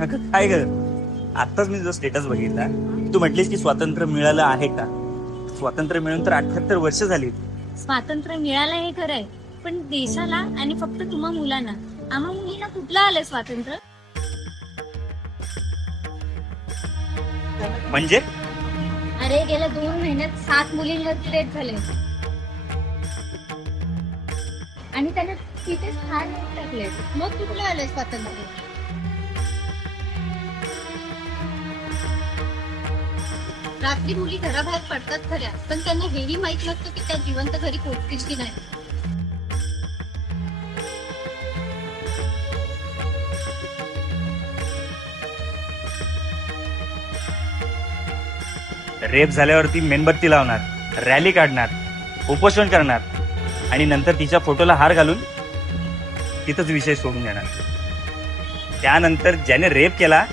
अगं काय ग, आताच मी जो स्टेटस बघितला, तू म्हटलीस की स्वातंत्र्य मिळालं आहे का? स्वातंत्र्य मिळून तर 78 वर्ष झाली. स्वातंत्र्य मिळालं हे खरं आहे, पण देशाला आणि फक्त तुम्हा मुलांना, आम्हा मुलींना कुठलं आलंय स्वातंत्र्य? म्हणजे अरे गेल्या 2 महिन्यात 7 मुलींवरती रेप झाले आणि त्यांना तिथेच ठार मारून टाकले. मग कुठलं आलंय स्वातंत्र्य? रात्री मुली घराबाहेर पडतात खऱ्या, पण त्यांना हेही माहित नसतं की त्या जिवंत घरी पोहोचतील की नाही. रेप झाल्यावरती मेणबत्ती लावणार, रॅली काढणार, उपोषण करणार आणि नंतर तिच्या फोटोला हार घालून तिथंच विषय सोडून देणार. त्यानंतर ज्याने रेप केला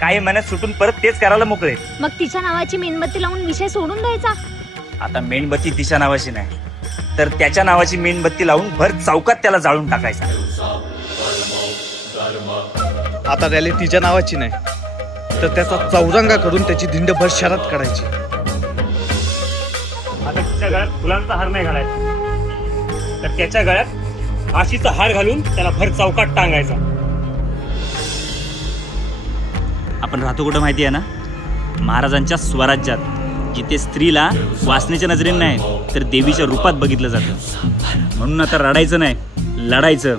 काही महिन्यात सुटून परत तेच करायला मोकळे. मग तिच्या नावाची मेणबत्ती लावून विषय सोडून द्यायचा. आता मेणबत्ती तिच्या नावाची नाही, तर त्याच्या नावाची मेणबत्ती लावून भर चौकात त्याला जाळून टाकायचा. आता रॅली तिच्या नावाची नाही, तर त्याचा चौरंगा करून त्याची धिंडभर शरद काढायची. आता तिच्या गळ्यात फुलांचा हार नाही घालायचा, तर त्याच्या गळ्यात फाशीचा हार घालून त्याला भर चौकात टांगायचा. आपण राहतो कुठं माहिती आहे ना? महाराजांच्या स्वराज्यात, जिथे स्त्रीला वासनेच्या नजरेने नाही तर देवीच्या रूपात बघितलं जातं. म्हणून आता रडायचं नाही, लढायचं.